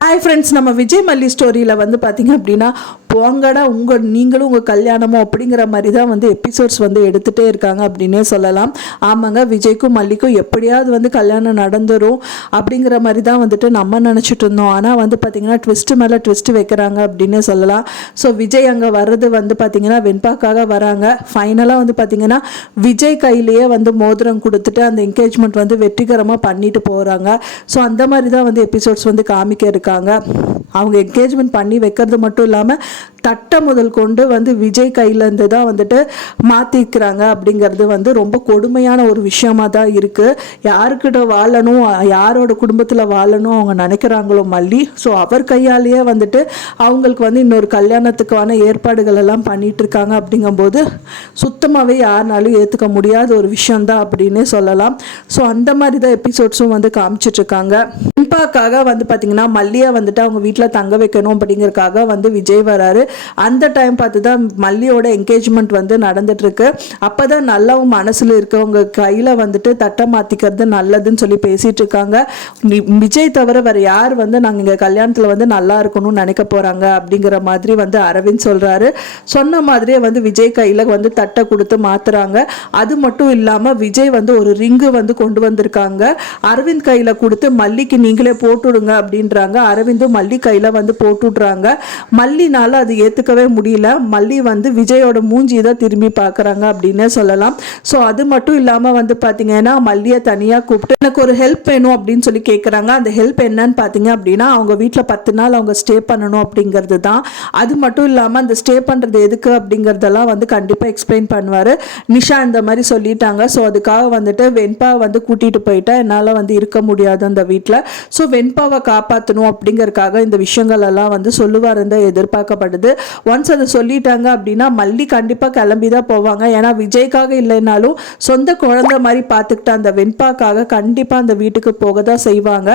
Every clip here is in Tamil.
ஹாய் ஃப்ரெண்ட்ஸ் நம்ம விஜய் மல்லி ஸ்டோரியில் வந்து பார்த்தீங்க அப்படின்னா போங்கடா உங்கள் நீங்களும் உங்கள் கல்யாணமோ அப்படிங்கிற மாதிரி தான் வந்து எபிசோட்ஸ் வந்து எடுத்துகிட்டே இருக்காங்க அப்படின்னே சொல்லலாம். ஆமாங்க விஜய்க்கும் மல்லிக்கும் எப்படியாவது வந்து கல்யாணம் நடந்துரும் அப்படிங்கிற மாதிரி தான் வந்துட்டு நம்ம நினச்சிட்டு இருந்தோம். ஆனால் வந்து பார்த்திங்கன்னா ட்விஸ்ட்டு மேலே ட்விஸ்ட் வைக்கிறாங்க அப்படின்னே சொல்லலாம். ஸோ விஜய் அங்கே வர்றது வந்து பார்த்திங்கன்னா வெண்பாக்காக வராங்க. ஃபைனலாக வந்து பார்த்திங்கன்னா விஜய் கையிலேயே வந்து மோதிரம் கொடுத்துட்டு அந்த என்கேஜ்மெண்ட் வந்து வெற்றிகரமாக பண்ணிட்டு போகிறாங்க ஸோ அந்த மாதிரி தான் வந்து எபிசோட்ஸ் வந்து காமிக்க இருக்காங்க. அவங்க என்கேஜ்மெண்ட் பண்ணி வைக்கிறது மட்டும் இல்லாமல் தட்டை முதல் கொண்டு வந்து விஜய் கையிலேருந்து தான் வந்துட்டு மாற்றிக்கிறாங்க அப்படிங்கிறது வந்து ரொம்ப கொடுமையான ஒரு விஷயமா தான் இருக்குது யாருக்கிட்ட வாழணும்? யாரோட குடும்பத்தில் வாழணும்? அவங்க நினைக்கிறாங்களோ மல்லி. ஸோ அவர் கையாலேயே வந்துட்டு அவங்களுக்கு வந்து இன்னொரு கல்யாணத்துக்கான ஏற்பாடுகள் எல்லாம் பண்ணிகிட்டு இருக்காங்க அப்படிங்கும்போது சுத்தமாகவே யாருனாலும் ஏற்றுக்க முடியாத ஒரு விஷயந்தான் அப்படின்னே சொல்லலாம். ஸோ அந்த மாதிரி தான் எபிசோட்ஸும் வந்து காமிச்சிட்ருக்காங்க இருக்காங்க. இம்பாக்காக வந்து பார்த்திங்கன்னா மல்லியை வந்துட்டு அவங்க வீட்டில் தங்க வைக்கணும் அப்படிங்கிறக்காக வந்து விஜய் வராரு. அந்த டைம் பார்த்து தான் மல்லியோட என்கேஜ்மெண்ட் வந்து நடந்துட்டுருக்கு. அப்போ தான் நல்லாவும் மனசில் இருக்கவங்க கையில் வந்துட்டு தட்டை மாற்றிக்கிறது நல்லதுன்னு சொல்லி பேசிகிட்டு இருக்காங்க. விஜய் தவிர வேறு யார் வந்து நாங்கள் இங்கே கல்யாணத்தில் வந்து நல்லா இருக்கணும்னு நினைக்க போகிறாங்க அப்படிங்கிற மாதிரி வந்து அரவிந்த் சொல்கிறாரு சொன்ன மாதிரியே வந்து விஜய் கையில் வந்து தட்டை கொடுத்து மாற்றுறாங்க அது மட்டும் இல்லாமல் விஜய் வந்து ஒரு ரிங்கு வந்து கொண்டு வந்திருக்காங்க. அரவிந்த் கையில் கொடுத்து மல்லிக்கு நீங்களே போட்டுவிடுங்க அப்படின்றாங்க. அரவிந்தும் மல்லி கையில் வந்து போட்டு விடுறாங்க மல்லினால அது ஏற்றுக்கவே முடியல. மல்லி வந்து விஜயோட மூஞ்சி தான் திரும்பி பார்க்குறாங்க அப்படின்னே சொல்லலாம். ஸோ அது மட்டும் இல்லாமல் வந்து பார்த்தீங்கன்னா மல்லியை தனியாக கூப்பிட்டு எனக்கு ஒரு ஹெல்ப் வேணும் அப்படின்னு சொல்லி கேட்குறாங்க அந்த ஹெல்ப் என்னன்னு பார்த்தீங்க அப்படின்னா அவங்க வீட்டில் பத்து நாள் அவங்க ஸ்டே பண்ணணும் அப்படிங்கிறது தான். அது மட்டும் இல்லாமல் அந்த ஸ்டே பண்ணுறது எதுக்கு அப்படிங்கிறதெல்லாம் வந்து கண்டிப்பாக எக்ஸ்பிளைன் பண்ணுவார். நிஷா இந்த மாதிரி சொல்லிட்டாங்க. ஸோ அதுக்காக வந்துட்டு வெண்பா வந்து கூட்டிகிட்டு போயிட்டா என்னால் வந்து இருக்க முடியாது அந்த வீட்டில் ஸோ வெண்பாவை காப்பாற்றணும் அப்படிங்கிறதுக்காக இந்த விஷயங்கள் எல்லாம் வந்து சொல்லுவாருன்னு தான் எதிர்பார்க்கப்படுது. ஒன்ஸ் அதை சொல்லிட்டாங்க அப்படின்னா மல்லி கண்டிப்பாக கிளம்பி தான் போவாங்க. ஏன்னா விஜய்க்காக இல்லைனாலும் சொந்த குழந்தை மாதிரி பார்த்துக்கிட்ட அந்த வெண்பாக்காக கண்டிப்பாக அந்த வீட்டுக்கு போக தான் செய்வாங்க.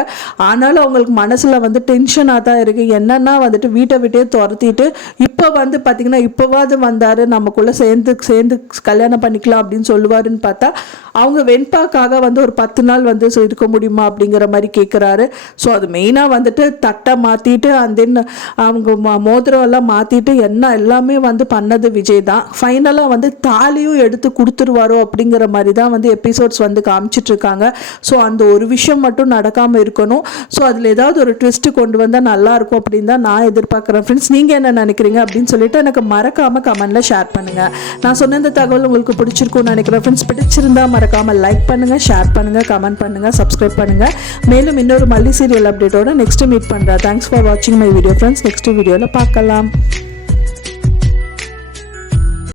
ஆனாலும் அவங்களுக்கு மனசில் வந்து டென்ஷனாக தான் இருக்குது என்னென்னா வந்துட்டு வீட்டை விட்டே துரத்திட்டு இப்போ வந்து பார்த்தீங்கன்னா இப்போவாது வந்தார் நமக்குள்ளே சேர்ந்து சேர்ந்து கல்யாணம் பண்ணிக்கலாம் அப்படின்னு சொல்லுவாருன்னு பார்த்தா அவங்க வெண்பாக்காக வந்து ஒரு பத்து நாள் வந்து இருக்க முடியுமா அப்படிங்கிற மாதிரி கேட்குறாரு ஸோ அது மெயினாக வந்துட்டு தட்டை மாற்றிட்டு அந்த அவங்க மோதிரம் எல்லாம் மாற்றிட்டு என்ன எல்லாமே வந்து பண்ணது விஜய் தான். ஃபைனலாக வந்து தாலியும் எடுத்து கொடுத்துருவாரோ அப்படிங்கிற மாதிரி தான் வந்து எபிசோட்ஸ் வந்து காமிச்சிட்ருக்காங்க. ஸோ அந்த ஒரு விஷயம் மட்டும் நடக்காமல் இருக்கணும். ஸோ அதில் ஏதாவது ஒரு ட்விஸ்ட்டு கொண்டு வந்தால் நல்லா இருக்கும் அப்படின்னு தான் நான் எதிர்பார்க்குறேன். ஃப்ரெண்ட்ஸ் நீங்கள் என்ன நினைக்கிறீங்க அப்படின்னு சொல்லிட்டு எனக்கு மறக்காமல் கமெண்ட்டில் ஷேர் பண்ணுங்கள் நான் சொன்ன இந்த தகவல் உங்களுக்கு பிடிச்சிருக்கும்னு நினைக்கிறேன். ஃப்ரெண்ட்ஸ் பிடிச்சிருந்தா மறக்காமல் லைக் பண்ணுங்கள் ஷேர் பண்ணுங்கள் கமெண்ட் பண்ணுங்கள் சப்ஸ்கிரைப் பண்ணுங்கள் மேலும் இன்னொரு மல்லி சீரியல் அப்டேட்டோட நெக்ஸ்ட் மீட் பண்ணுறேன் தேங்க்ஸ் ஃபார் வாட்சிங் மை வீடியோ ஃப்ரெண்ட்ஸ் நெக்ஸ்ட் வீடியோவில் பார்க்கலாம்.